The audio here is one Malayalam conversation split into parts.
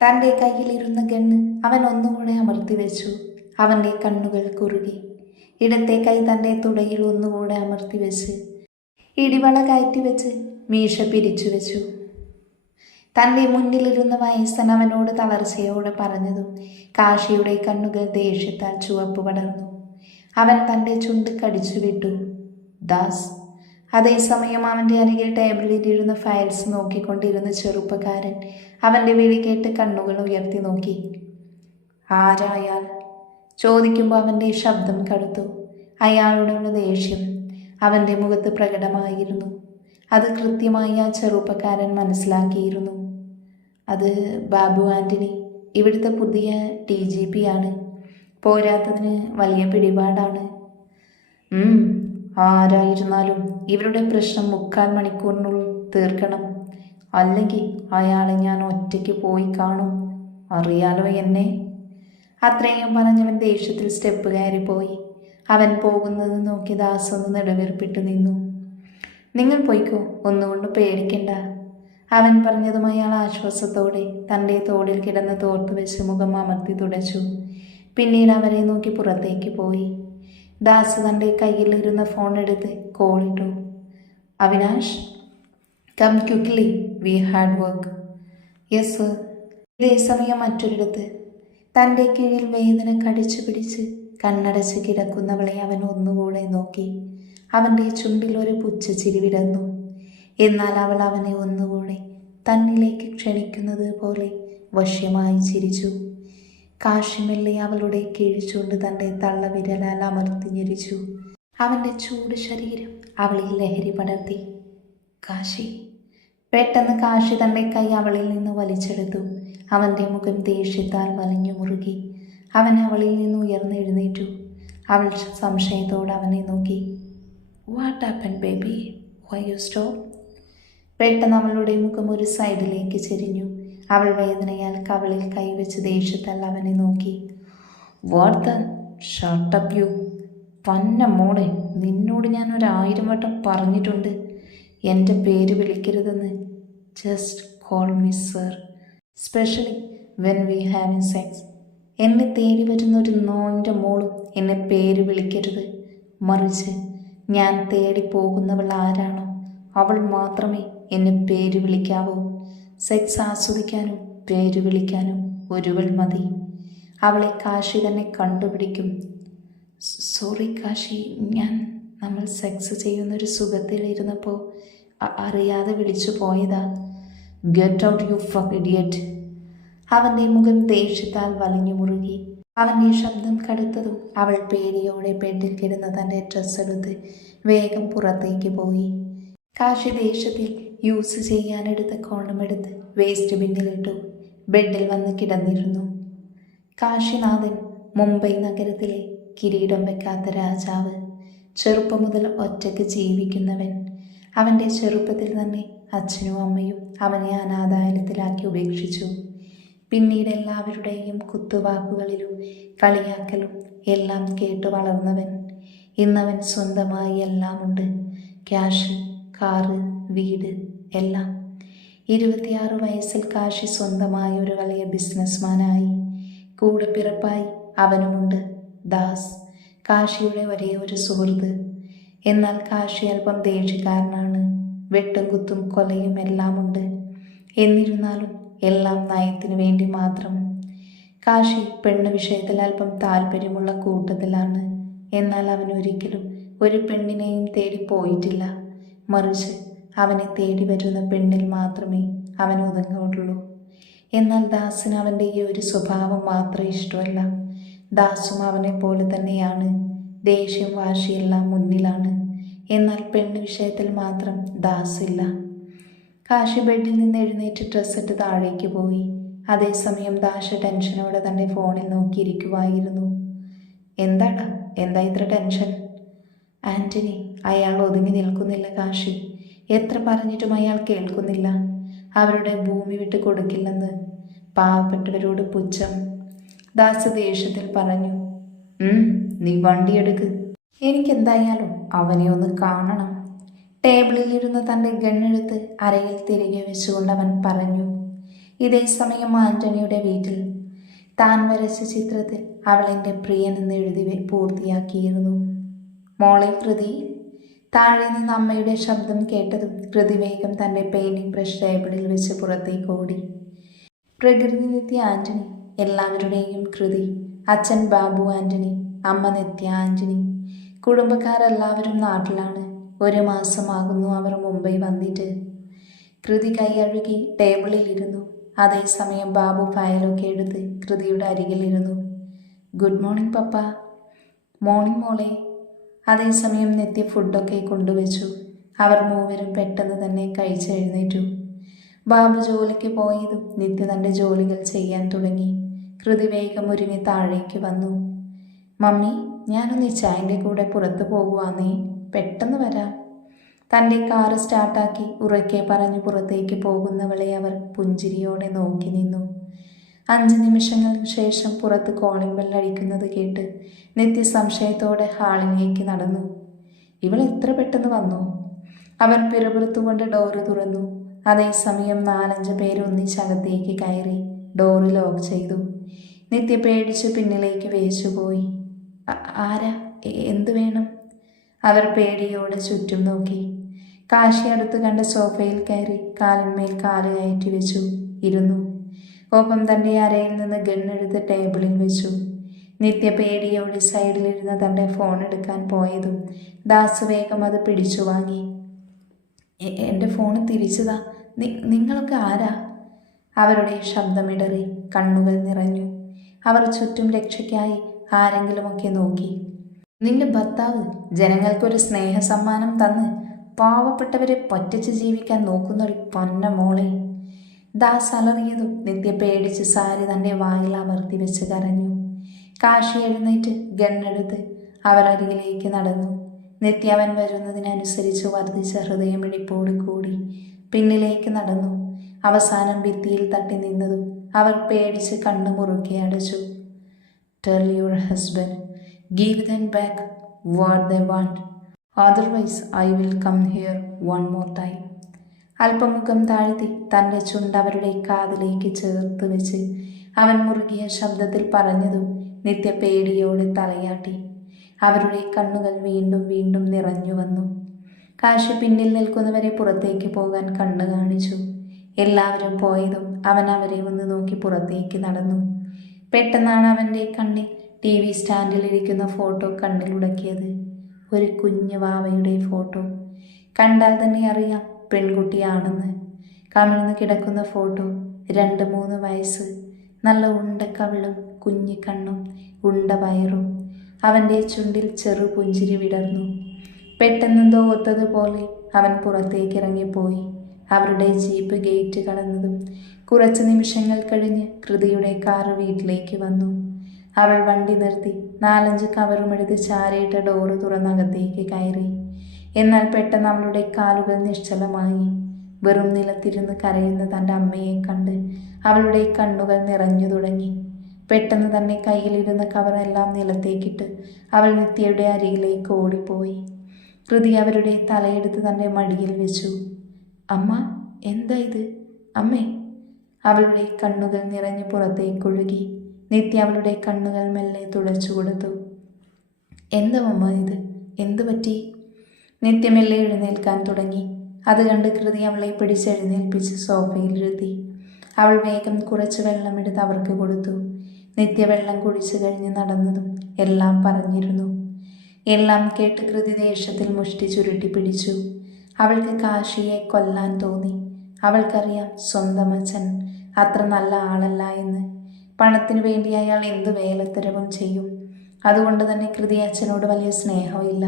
തന്റെ കയ്യിലിരുന്ന ഗണ്ണ് അവൻ ഒന്നുകൂടെ അമർത്തി വെച്ചു. അവന്റെ കണ്ണുകൾ കുറുകി. ഇടത്തെ കൈ തന്റെ തുടയിൽ ഒന്നുകൂടെ അമർത്തി വെച്ച് ഇടിവള കയറ്റി വെച്ച് മീശ പിരിച്ചു വെച്ചു. തന്റെ മുന്നിലിരുന്ന വയസ്സൻ അവനോട് തളർച്ചയോടെ പറഞ്ഞതും കാശിയുടെ കണ്ണുകൾ ദേഷ്യത്താൽ ചുവപ്പ് പടർന്നു. അവൻ തന്റെ ചുണ്ട് കടിച്ചു വിട്ടു. ദാസ്. അതേസമയം അവന്റെ അരികിൽ ടേബിളിലിരുന്ന ഫയൽസ് നോക്കിക്കൊണ്ടിരുന്ന ചെറുപ്പക്കാരൻ അവന്റെ വിളി കേട്ട് കണ്ണുകൾ ഉയർത്തി നോക്കി. ആരായാൽ? ചോദിക്കുമ്പോൾ അവന്റെ ശബ്ദം കടുത്തു. അയാളോടുള്ള ദേഷ്യം അവന്റെ മുഖത്ത് പ്രകടമായിരുന്നു. അത് കൃത്യമായി ആ ചെറുപ്പക്കാരൻ മനസ്സിലാക്കിയിരുന്നു. അത് ബാബു ആന്റണി ഇവിടുത്തെ പുതിയ ടി ജി പി ആണ്. പോരാത്തതിന് വലിയ പിടിപാടാണ്. ആരായിരുന്നാലും ഇവരുടെ പ്രശ്നം മുക്കാൽ മണിക്കൂറിനുള്ളിൽ തീർക്കണം. അല്ലെങ്കിൽ അയാളെ ഞാൻ ഒറ്റയ്ക്ക് പോയി കാണും. അറിയാലോ എന്നെ? അത്രയും പറഞ്ഞവൻ ദേഷ്യത്തിൽ സ്റ്റെപ്പ് കയറിപ്പോയി. അവൻ പോകുന്നത് നോക്കി ദാസ് ഒന്ന് നിന്നു. നിങ്ങൾ പോയിക്കോ ഒന്നുകൊണ്ട് പേടിക്കണ്ട. അവൻ പറഞ്ഞതും അയാൾ ആശ്വാസത്തോടെ തന്റെ തോളിൽ കിടന്ന് തോർത്ത് വെച്ച് മുഖം അമർത്തി തുടച്ചു. പിന്നീട് അവരെ നോക്കി പുറത്തേക്ക് പോയി. ദാസ് തന്റെ കയ്യിലിരുന്ന ഫോൺ എടുത്ത് കോളിട്ടു Avinash come quickly we had work yes sir ഇതേ സമയം മറ്റൊരിടത്ത്. തന്റെ കീഴിൽ വേദന കടിച്ചു പിടിച്ച് കണ്ണടച്ച് കിടക്കുന്നവളെ അവൻ ഒന്നുകൂടെ നോക്കി. അവന്റെ ചുണ്ടിൽ ഒരു പുച്ഛച്ചിരി വിടർന്നു. എന്നാൽ അവൾ അവനെ ഒന്നുകൂടെ തന്നിലേക്ക് ക്ഷണിക്കുന്നത് പോലെ വശ്യമായി ചിരിച്ചു. കാശിമെല്ലെ അവളുടെ കിഴിച്ചുകൊണ്ട് തന്റെ തള്ളവിരലാൽ അമർത്തി ഞെരിച്ചു. അവന്റെ ചൂട് ശരീരം അവളിൽ ലഹരി പടർത്തി. കാശി. പെട്ടെന്ന് കാശി തന്റെ കൈ അവളിൽ നിന്ന് വലിച്ചെടുത്തു. അവന്റെ മുഖം ദേഷ്യത്താൽ വലിഞ്ഞു മുറുകി. അവൻ അവളിൽ നിന്ന് ഉയർന്നെഴുന്നേറ്റു അവൾ സംശയത്തോടെ അവനെ നോക്കി. What happen baby why you stop പെട്ടെന്ന് അവളുടെ മുഖം ഒരു സൈഡിലേക്ക് ചെരിഞ്ഞു. അവൾ വേദനയാൽ കവളിൽ കൈവച്ച് ദേഷ്യത്താൽ അവനെ നോക്കി. വാട്ട് ഷർട്ടപ്പ് യു പന്ന മോളെ നിന്നോട് ഞാൻ ഒരായിരം വട്ടം പറഞ്ഞിട്ടുണ്ട്. എന്റെ പേര് വിളിക്കരുതെന്ന്. Just call miss sir specially when we have in sex എന്നെ തേടി വരുന്ന ഒരു നോയിന്റെ മോളും എന്നെ പേര് വിളിക്കരുത്. മറിച്ച് ഞാൻ തേടി പോകുന്നവൾ ആരാണോ അവൾ മാത്രമേ എന്നെ പേര് വിളിക്കാവൂ. സെക്സ് ആസ്വദിക്കാനും പേര് വിളിക്കാനും ഒരുവൾ മതി. അവളെ കാശി തന്നെ കണ്ടുപിടിക്കും. സോറി കാശി ഞാൻ നമ്മൾ സെക്സ് ചെയ്യുന്നൊരു സുഖത്തിലിരുന്നപ്പോൾ അ- അറിയാതെ വിളിച്ചു പോയതാ. Get out you fuck idiot അവന്റെ മുഖം ദേഷ്യത്താൽ വലിഞ്ഞു മുറുകി. അവന്റെ ശബ്ദം കടുത്തതും അവൾ പേടിയോടെ ബെഡിൽ കിടന്ന് തന്റെ ഡ്രസ്സ് എടുത്ത് വേഗം പുറത്തേക്ക് പോയി. കാശി ദേഷ്യത്തിൽ യൂസ് ചെയ്യാനെടുത്ത എടുത്ത് വേസ്റ്റ് ബിന്നിലിട്ടു ബെഡിൽ വന്ന് കിടന്നിരുന്നു. കാശിനാഥൻ മുംബൈ നഗരത്തിലെ കിരീടം വെക്കാത്ത രാജാവ് ചെറുപ്പം മുതൽ ഒറ്റയ്ക്ക് ജീവിക്കുന്നവൻ. അവന്റെ ചെറുപ്പത്തിൽ തന്നെ അച്ഛനും അമ്മയും അവനെ അനാഥാലയത്തിലാക്കി ഉപേക്ഷിച്ചു. പിന്നീട് എല്ലാവരുടെയും കുത്തുവാക്കുകളിലും കളിയാക്കലും എല്ലാം കേട്ട് വളർന്നവൻ. ഇന്നവൻ സ്വന്തമായി എല്ലാമുണ്ട്. ക്യാഷ് കാറ് വീട് എല്ലാം. ഇരുപത്തിയാറ് വയസ്സിൽ കാശി സ്വന്തമായ ഒരു വലിയ ബിസിനസ്മാനായി. കൂടെ പിറപ്പായി അവനുമുണ്ട് ദാസ്. കാശിയുടെ ഒരേ ഒരു സുഹൃത്ത്. എന്നാൽ കാശി അല്പം ദേഷ്യക്കാരനാണ്. വെട്ടും കുത്തും കൊലയും എല്ലാമുണ്ട്. എന്നിരുന്നാലും എല്ലാം നയത്തിനു വേണ്ടി മാത്രം. കാശി പെണ്ണ് വിഷയത്തിൽ അല്പം താല്പര്യമുള്ള കൂട്ടത്തിലാണ്. എന്നാൽ അവൻ ഒരിക്കലും ഒരു പെണ്ണിനെയും തേടി പോയിട്ടില്ല. മറിച്ച് അവനെ തേടി വരുന്ന പെണ്ണിൽ മാത്രമേ അവൻ ഒതുങ്ങുള്ളൂ എന്നാൽ ദാസിന് അവന്റെ ഈ ഒരു സ്വഭാവം മാത്രമേ ഇഷ്ടമല്ല. ദാസും അവനെ പോലെ തന്നെയാണ്. ദേഷ്യം വാശിയെല്ലാം മുന്നിലാണ്. എന്നാൽ പെണ്ണ് വിഷയത്തിൽ മാത്രം ദാസില്ല. കാശി ബെഡിൽ നിന്ന് എഴുന്നേറ്റ് ഡ്രസ്സിട്ട് താഴേക്ക് പോയി. അതേസമയം ദാശ ടെൻഷനോടെ തന്റെ ഫോണിൽ നോക്കിയിരിക്കുമായിരുന്നു എന്താടാ? എന്താ ഇത്ര ടെൻഷൻ? ആന്റണി അയാൾ ഒതുങ്ങി നിൽക്കുന്നില്ല കാശി. എത്ര പറഞ്ഞിട്ടും അയാൾ കേൾക്കുന്നില്ല. അവരുടെ ഭൂമി വിട്ട് കൊടുക്കില്ലെന്ന്. പാവപ്പെട്ടവരോട് പുച്ഛം. ദാസ് ദേഷ്യത്തിൽ പറഞ്ഞു "ഉം, നീ വണ്ടിയെടുക്ക്. എനിക്കെന്തായാലും അവനെ ഒന്ന് കാണണം. ടേബിളിൽ ടേബിളിലിരുന്ന് തന്റെ ഗണ്ണെടുത്ത് അരയിൽ തിരികെ വെച്ചുകൊണ്ട് അവൻ പറഞ്ഞു ഇതേ സമയം ആന്റണിയുടെ വീട്ടിൽ. താൻ വരച്ച ചിത്രത്തിൽ അവൾ എന്റെ പ്രിയൻ എന്ന് എഴുതി പൂർത്തിയാക്കിയിരുന്നു. മോളെ കൃതി. താഴെ നിന്ന് അമ്മയുടെ ശബ്ദം കേട്ടതും കൃതി വേഗം തന്റെ പെയിന്റിംഗ് ബ്രഷ് ടേബിളിൽ വെച്ച് പുറത്തേക്ക് ഓടി. പ്രകൃതി നിത്യ ആന്റണി എല്ലാവരുടെയും കൃതി അച്ഛൻ ബാബു ആന്റണി അമ്മ നിത്യ ആന്റണി കുടുംബക്കാരെല്ലാവരും നാട്ടിലാണ്. ഒരു മാസമാകുന്നു അവർ മുംബൈ വന്നിട്ട്. കൃതി കൈയഴുകി ടേബിളിലിരുന്നു അതേസമയം ബാബു ഫയലൊക്കെ എടുത്ത് കൃതിയുടെ അരികിലിരുന്നു ഗുഡ് മോർണിംഗ് പപ്പ. മോർണിംഗ് മോളെ. അതേസമയം നിത്യ ഫുഡൊക്കെ കൊണ്ടുവച്ചു. അവർ മൂവരും പെട്ടെന്ന് തന്നെ കഴിച്ചെഴുന്നേറ്റു ബാബു ജോലിക്ക് പോയതും നിത്യ തന്റെ ജോലികൾ ചെയ്യാൻ തുടങ്ങി. കൃതി വേഗം ഒരുങ്ങി താഴേക്ക് വന്നു. മമ്മി ഞാനൊന്ന് ചായന്റെ കൂടെ പുറത്തു പോകുവാന്നേ. പെട്ടെന്ന് വരാം. തന്റെ കാറ് സ്റ്റാർട്ടാക്കി ഉറക്കെ പറഞ്ഞു പുറത്തേക്ക് പോകുന്നവളെ അവർ പുഞ്ചിരിയോടെ നോക്കി നിന്നു. അഞ്ച് നിമിഷങ്ങൾക്ക് ശേഷം പുറത്ത് കോളിംഗ് ബെൽ അടിക്കുന്നത് കേട്ട് നിത്യ സംശയത്തോടെ ഹാളിലേക്ക് നടന്നു. ഇവൾ എത്ര പെട്ടെന്ന് വന്നു? അവൻ പിറുപിറുത്തുകൊണ്ട് ഡോറ് തുറന്നു. അതേസമയം നാലഞ്ച് പേര് ഒന്നിച്ചകത്തേക്ക് കയറി ഡോറ് ലോക്ക് ചെയ്തു. നിത്യ പേടിച്ച് പിന്നിലേക്ക് വേച്ചുപോയി "അ- ആരാ? എന്തു വേണം? അവർ പേടിയോടെ ചുറ്റും നോക്കി. കാശി അടുത്ത് കണ്ട സോഫയിൽ കയറി കാലിന്മേൽ കാൽ കയറ്റി വെച്ചു ഇരുന്നു. ഒപ്പം തന്റെ അരയിൽ നിന്ന് ഗണ്ണെടുത്ത് ടേബിളിൽ വെച്ചു. നിത്യ പേടിയോടെ സൈഡിലിരുന്ന് തന്റെ ഫോൺ എടുക്കാൻ പോയതും ദാസ് വേഗം അത് പിടിച്ചു വാങ്ങി. എന്റെ ഫോൺ തിരിച്ചതാ. നിങ്ങൾക്ക് ആരാ? അവരുടെ ശബ്ദമിടറി കണ്ണുകൾ നിറഞ്ഞു. അവർ ചുറ്റും രക്ഷയ്ക്കായി ആരെങ്കിലുമൊക്കെ നോക്കി. നിന്റെ ഭർത്താവ് ജനങ്ങൾക്കൊരു സ്നേഹസമ്മാനം തന്ന് പാവപ്പെട്ടവരെ പറ്റിച്ച് ജീവിക്കാൻ നോക്കുന്നൊരു പൊന്ന മോളെ. ദാസ് അലറിയതും നിത്യ പേടിച്ച് സാരി തന്റെ വായിൽ അമർത്തി വെച്ച് കരഞ്ഞു. കാശി എഴുന്നേറ്റ് ഗണ്ണെടുത്ത് അവരരികിലേക്ക് നടന്നു. നിത്യവൻ വരുന്നതിനനുസരിച്ച് വർദ്ധിച്ച ഹൃദയമിടിപ്പോട് കൂടി പിന്നിലേക്ക് നടന്നു. അവസാനം ഭിത്തിയിൽ തട്ടി നിന്നതും അവർ പേടിച്ച് കണ്ണു മുറുക്കി അടച്ചു. Tell your husband, give them back what they want. Otherwise, I will come here one more time. അല്പമുഖം താഴ്ത്തി തന്റെ ചുണ്ട് അവരുടെ കാതിലേക്ക് ചേർത്ത് വെച്ച് അവൻ മുറുകിയ ശബ്ദത്തിൽ പറഞ്ഞതും നിത്യ പേടിയോടെ തലയാട്ടി. അവരുടെ കണ്ണുകൾ വീണ്ടും വീണ്ടും നിറഞ്ഞു വന്നു. കാശി പിന്നിൽ നിൽക്കുന്നവരെ പുറത്തേക്ക് പോകാൻ കണ്ണു കാണിച്ചു. എല്ലാവരും പോയതും അവൻ അവരെ ഒന്ന് നോക്കി പുറത്തേക്ക് നടന്നു. പെട്ടെന്നാണ് അവന്റെ കണ്ണിൽ ടി വി സ്റ്റാൻഡിലിരിക്കുന്ന ഫോട്ടോ കണ്ണിലുടക്കിയത്. ഒരു കുഞ്ഞു വാവയുടെ ഫോട്ടോ. കണ്ടാൽ തന്നെ അറിയാം പെൺകുട്ടിയാണെന്ന്. കമിഴ്ന്ന് കിടക്കുന്ന ഫോട്ടോ. രണ്ട് മൂന്ന് വയസ്സ്. നല്ല ഉണ്ട കവിളും കുഞ്ഞു കണ്ണും ഉണ്ട വയറും. അവന്റെ ചുണ്ടിൽ ചെറു പുഞ്ചിരി വിടർന്നു. പെട്ടെന്നെന്തോ ഒത്തതുപോലെ അവൻ പുറത്തേക്ക് ഇറങ്ങിപ്പോയി അവരുടെ ജീപ്പ് ഗേറ്റ് കടന്നതും കുറച്ച് നിമിഷങ്ങൾ കഴിഞ്ഞ് കൃതിയുടെ കാർ വീട്ടിലേക്ക് വന്നു. അവൾ വണ്ടി നിർത്തി നാലഞ്ച് കവറുമെടുത്ത് ചാരയിട്ട ഡോറ് തുറന്നകത്തേക്ക് കയറി. എന്നാൽ പെട്ടെന്ന് അവളുടെ കാലുകൾ നിശ്ചലമായി. വെറും നിലത്തിരുന്ന് കരയുന്ന തന്റെ അമ്മയെ കണ്ട് അവളുടെ കണ്ണുകൾ നിറഞ്ഞു തുടങ്ങി. പെട്ടെന്ന് തന്നെ കയ്യിലിരുന്ന കവറെല്ലാം നിലത്തേക്കിട്ട് അവൾ നിത്യയുടെ അരികിലേക്ക് ഓടിപ്പോയി. കൃതി അവരുടെ തലയെടുത്ത് തന്റെ മടിയിൽ വെച്ചു. അമ്മ എന്താ ഇത്? അമ്മേ. അവളുടെ കണ്ണുകൾ നിറഞ്ഞു പുറത്തേക്കൊഴുകി നിത്യ അവളുടെ കണ്ണുകൾ മെല്ലെ തുടച്ചു കൊടുത്തു. എന്താ അമ്മ ഇത്? എന്തു പറ്റി? നിത്യ മെല്ലെ എഴുന്നേൽക്കാൻ തുടങ്ങി. അത് കണ്ട് കൃതി അവളെ പിടിച്ചെഴുന്നേൽപ്പിച്ച് സോഫയിലിരുത്തി. അവൾ വേഗം കുറച്ച് വെള്ളമെടുത്ത് അവർക്ക് കൊടുത്തു. നിത്യ വെള്ളം കുടിച്ചു കഴിഞ്ഞ് നടന്നതും എല്ലാം പറഞ്ഞിരുന്നു. എല്ലാം കേട്ട് കൃതി ദേഷ്യത്തിൽ മുഷ്ടി ചുരുട്ടി പിടിച്ചു. അവൾക്ക് കാശിയെ കൊല്ലാൻ തോന്നി. അവൾക്കറിയാം സ്വന്തം അച്ഛൻ അത്ര നല്ല ആളല്ല എന്ന്. പണത്തിനു വേണ്ടി അയാൾ എന്ത് വേലത്തരവും ചെയ്യും. അതുകൊണ്ട് തന്നെ കൃതി അച്ഛനോട് വലിയ സ്നേഹമില്ല.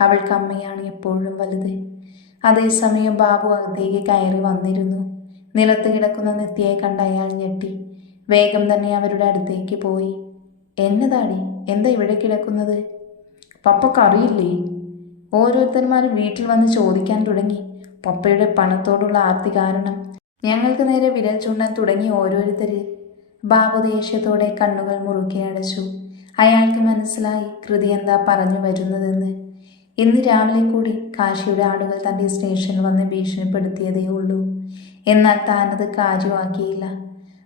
അവൾക്ക് അമ്മയാണ് എപ്പോഴും വലുത്. അതേസമയം ബാബു അകത്തേക്ക് കയറി വന്നിരുന്നു. നിലത്ത് കിടക്കുന്ന നിത്യയെ കണ്ട അയാൾ ഞെട്ടി. വേഗം തന്നെ അവരുടെ അടുത്തേക്ക് പോയി. എന്നതാടി? എന്താ ഇവിടെ കിടക്കുന്നത്? പപ്പക്കറിയില്ലേ? ഓരോരുത്തന്മാരും വീട്ടിൽ വന്ന് ചോദിക്കാൻ തുടങ്ങി. പപ്പയുടെ പണത്തോടുള്ള ആർത്തി കാരണം ഞങ്ങൾക്ക് നേരെ വിരൽ ചൂണ്ടാൻ തുടങ്ങി ഓരോരുത്തർ ബാബു ദേഷ്യത്തോടെ കണ്ണുകൾ മുറുക്കി അടച്ചു. അയാൾക്ക് മനസ്സിലായി കൃതി എന്താ പറഞ്ഞു വരുന്നതെന്ന്. ഇന്ന് രാവിലെ കൂടി കാശിയുടെ ആടുകൾ തന്റെ സ്റ്റേഷനിൽ വന്ന് ഭീഷണിപ്പെടുത്തിയതേ ഉള്ളൂ. എന്നാൽ താനത് കാര്യമാക്കിയില്ല.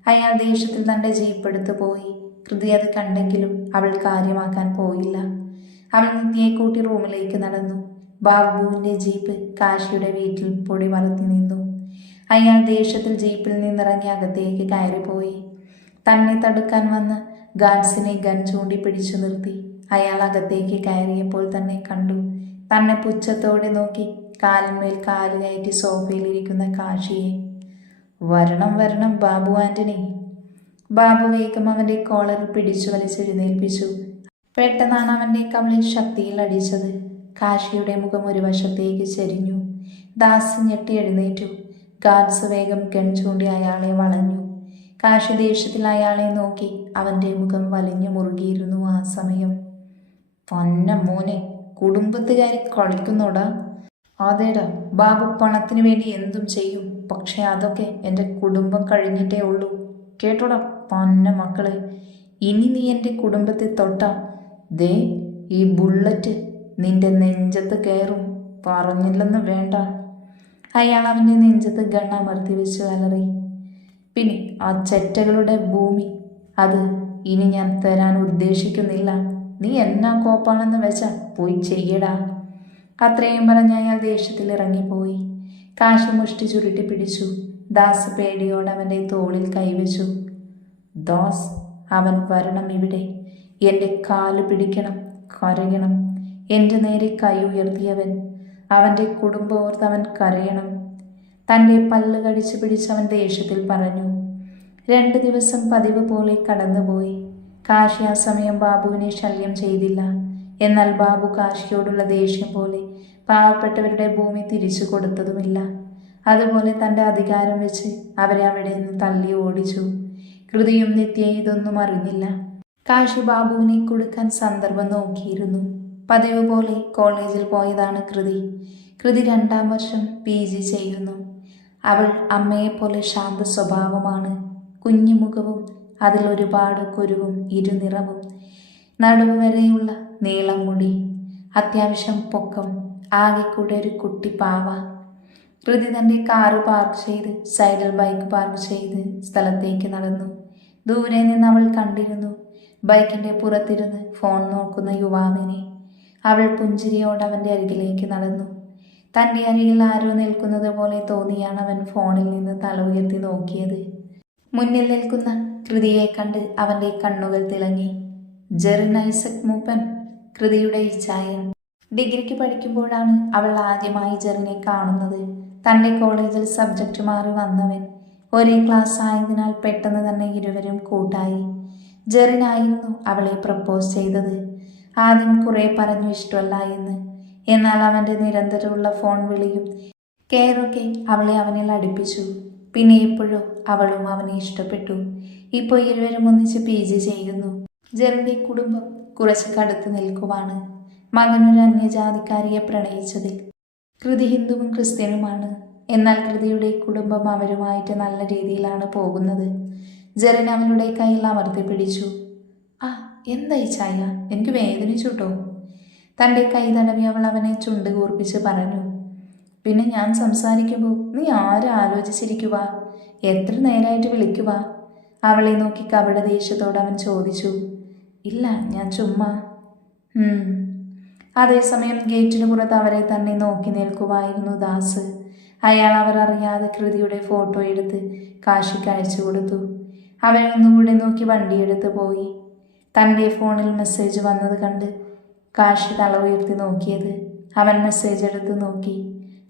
അയാൾ ദേഷ്യത്തിൽ തന്റെ ജീപ്പ് എടുത്തു പോയി. കൃതി അത് കണ്ടെങ്കിലും അവൾ കാര്യമാക്കാൻ പോയില്ല. അവൾ നിത്യയെ കൂട്ടി റൂമിലേക്ക് നടന്നു. ബാബുവിന്റെ ജീപ്പ് കാശിയുടെ വീട്ടിൽ പൊടി മറത്തി നിന്നു. അയാൾ ദേഷ്യത്തിൽ ജീപ്പിൽ നിന്നിറങ്ങി അകത്തേക്ക് കയറിപ്പോയി. തന്നെ തടുക്കാൻ വന്ന ഗാർഡ്സിനെ ഗൺ ചൂണ്ടി പിടിച്ചു നിർത്തി. അയാൾ അകത്തേക്ക് കയറിയപ്പോൾ തന്നെ കണ്ടു. തന്നെ പുച്ഛത്തോടെ നോക്കി കാലിന്മേൽ കാൽ കയറ്റി സോഫയിലിരിക്കുന്ന കാശിയെ. വരണം വരണം ബാബു ആന്റണി. ബാബു വേഗം അവന്റെ കോളറിൽ പിടിച്ചു വലിച്ചെഴുന്നേൽപ്പിച്ചു. പെട്ടെന്നാണ് അവന്റെ കവിളിൽ ശക്തിയിൽ അടിച്ചത്. കാശിയുടെ മുഖം ഒരു വശത്തേക്ക് ചെരിഞ്ഞു. ദാസ് ഞെട്ടി എഴുന്നേറ്റു. ഗാഡ്സ് വേഗം കെൺ ചൂണ്ടി അയാളെ വളഞ്ഞു. കാശി ദേഷ്യത്തിൽ അയാളെ നോക്കി അവന്റെ മുഖം വലിഞ്ഞു മുറുകിയിരുന്നു ആ സമയം. പൊന്ന മോനെ കുടുംബത്തുകാരി കളിക്കുന്നോടാ? അതേടാ ബാബു പണത്തിന് വേണ്ടി എന്തും ചെയ്യും. പക്ഷേ അതൊക്കെ എന്റെ കുടുംബം കഴിഞ്ഞിട്ടേ ഉള്ളൂ. കേട്ടോടാ പൊന്ന മക്കളെ. ഇനി നീ എന്റെ കുടുംബത്തെ തൊട്ടാ ദേ ഈ ബുള്ളറ്റ് നിന്റെ നെഞ്ചത്ത് കയറും. പറഞ്ഞില്ലെന്ന് വേണ്ട. അയാൾ അവന്റെ നെഞ്ചത്ത് ഗണ്ണമർത്തി വെച്ച് അലറി. പിന്നെ ആ ചെറ്റകളുടെ ഭൂമി അത് ഇനി ഞാൻ തരാൻ ഉദ്ദേശിക്കുന്നില്ല. നീ എന്നാ കോപ്പാണെന്ന് വെച്ചാൽ പോയി ചെയ്യടാ. അത്രയും പറഞ്ഞ് അയാൾ ദേഷ്യത്തിൽ ഇറങ്ങിപ്പോയി. കാശ് മുഷ്ടി ചുരുട്ടി പിടിച്ചു. ദാസ് പേടിയോടെ അവന്റെ തോളിൽ കൈവച്ചു. ദോസ് അവൻ വരണം ഇവിടെ. എന്റെ കാൽ പിടിക്കണം കരയണം. എന്റെ നേരെ കൈ ഉയർത്തിയവൻ അവന്റെ കുടുംബോർത്തവൻ കരയണം. തന്റെ പല്ല് കടിച്ചു അവൻ ദേഷ്യത്തിൽ പറഞ്ഞു രണ്ട് ദിവസം പതിവ് പോലെ കടന്നുപോയി. കാശി ആ സമയം ബാബുവിനെ ശല്യം ചെയ്തില്ല. എന്നാൽ ബാബു കാശിയോടുള്ള ദേഷ്യം പോലെ പാവപ്പെട്ടവരുടെ ഭൂമി തിരിച്ചു കൊടുത്തതുമില്ല. അതുപോലെ തന്റെ അധികാരം വെച്ച് അവരെ അവിടെ നിന്ന് തള്ളി ഓടിച്ചു. കൃതിയും നിത്യ ഇതൊന്നും അറിഞ്ഞില്ല. കാശി ബാബുവിനെ കൊടുക്കാൻ സന്ദർഭം നോക്കിയിരുന്നു. പതിവ് പോലെ കോളേജിൽ പോയതാണ് കൃതി. കൃതി രണ്ടാം വർഷം പി ജി ചെയ്യുന്നു. അവൾ അമ്മയെപ്പോലെ ശാന്ത സ്വഭാവമാണ്. കുഞ്ഞു മുഖവും അതിൽ കുരുവും ഇരുനിറവും. നടുവ് വരെയുള്ള നീളം മുടി അത്യാവശ്യം പൊക്കം ആകെ കൂടെ ഒരു കുട്ടി പാവ. കൃതി തന്റെ കാറ് പാർക്ക് ചെയ്ത് സൈഡിൽ ബൈക്ക് പാർക്ക് ചെയ്ത് സ്ഥലത്തേക്ക് നടന്നു. ദൂരെ നിന്ന് അവൾ കണ്ടിരുന്നു ബൈക്കിന്റെ പുറത്തിരുന്ന് ഫോൺ നോക്കുന്ന യുവാവിനെ. അവൾ പുഞ്ചിരിയോട് അവന്റെ അരികിലേക്ക് നടന്നു. തന്റെ അരികിൽ ആരോ നിൽക്കുന്നത് പോലെ തോന്നിയാണ് അവൻ ഫോണിൽ നിന്ന് തല ഉയർത്തി നോക്കിയത്. മുന്നിൽ നിൽക്കുന്ന കൃതിയെ കണ്ട് അവന്റെ കണ്ണുകൾ തിളങ്ങി. ജെറിൻ ഐസക് മൂപ്പൻ കൃതിയുടെ ഇച്ഛായൻ ഡിഗ്രിക്ക് പഠിക്കുമ്പോഴാണ് അവൾ ആദ്യമായി ജെറിനെ കാണുന്നത്. തന്റെ കോളേജിൽ സബ്ജക്റ്റ് മാറി വന്നവൻ. ഒരേ ക്ലാസ് ആയതിനാൽ പെട്ടെന്ന് തന്നെ ഇരുവരും കൂട്ടായി. ജെറിനായിരുന്നു അവളെ പ്രപ്പോസ് ചെയ്തത്. ആദ്യം കുറേ പറഞ്ഞു ഇഷ്ടമല്ല എന്ന്. എന്നാൽ അവന്റെ നിരന്തരമുള്ള ഫോൺ വിളിയും കെയറൊക്കെ അവളെ അവനിൽ അടുപ്പിച്ചു. പിന്നെ എപ്പോഴോ അവളും അവനെ ഇഷ്ടപ്പെട്ടു. ഇപ്പോൾ ഇരുവരും ഒന്നിച്ച് പി ജി ചെയ്യുന്നു. ജെറിന്റെ കുടുംബം കുറച്ച് കടുത്ത് നിൽക്കുവാണ്. മകനൊരു അന്യജാതിക്കാരിയെ പ്രണയിച്ചതിൽ കൃതി ഹിന്ദുവും ക്രിസ്ത്യനുമാണ്. എന്നാൽ കൃതിയുടെ കുടുംബം അവരുമായിട്ട് നല്ല രീതിയിലാണ് പോകുന്നത്. ജെറിൻ അവളുടെ കയ്യിൽ അമർത്തി പിടിച്ചു. ആ എന്തായി ചായ? എനിക്ക് വേദനിച്ചു കേട്ടോ തന്റെ കൈ തടവി അവൾ അവനെ ചുണ്ട് കൂർപ്പിച്ച് പറഞ്ഞു. പിന്നെ ഞാൻ സംസാരിക്കുമ്പോൾ നീ ആരും ആലോചിച്ചിരിക്കുക എത്ര നേരമായിട്ട് വിളിക്കുക അവളെ നോക്കി കപട ദേഷ്യത്തോട് അവൻ ചോദിച്ചു. ഇല്ല ഞാൻ ചുമ്മാ. അതേസമയം ഗേറ്റിന് പുറത്ത് അവരെ തന്നെ നോക്കി നിൽക്കുമായിരുന്നു ദാസ്. അയാൾ അവർ അറിയാതെ കൃതിയുടെ ഫോട്ടോ എടുത്ത് കാശിക്ക് അയച്ചു കൊടുത്തു. അവൻ ഒന്നുകൂടെ നോക്കി വണ്ടിയെടുത്ത് പോയി. തന്റെ ഫോണിൽ മെസ്സേജ് വന്നത് കണ്ട് കാശി തല ഉയർത്തി നോക്കിയത്. അവൻ മെസ്സേജ് എടുത്ത് നോക്കി.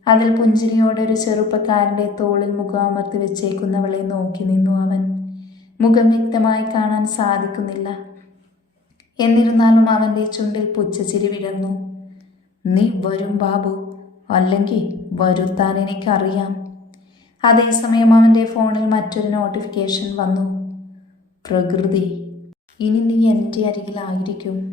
അതിൽ പുഞ്ചിരിയോടെ ഒരു ചെറുപ്പക്കാരന്റെ തോളിൽ മുഖമർത്തി വെച്ചേക്കുന്നവളെ നോക്കി നിന്നു അവൻ. മുഖം വ്യക്തമായി കാണാൻ സാധിക്കുന്നില്ല. എന്നിരുന്നാലും അവന്റെ ചുണ്ടിൽ പുച്ഛച്ചിരി വിടർന്നു. നീ വരും ബാബു. അല്ലെങ്കിൽ വരുത്താൻ എനിക്കറിയാം. അതേസമയം അവന്റെ ഫോണിൽ മറ്റൊരു നോട്ടിഫിക്കേഷൻ വന്നു. പ്രകൃതി. ഇനി നീ എന്റെ അരികിലായിരിക്കും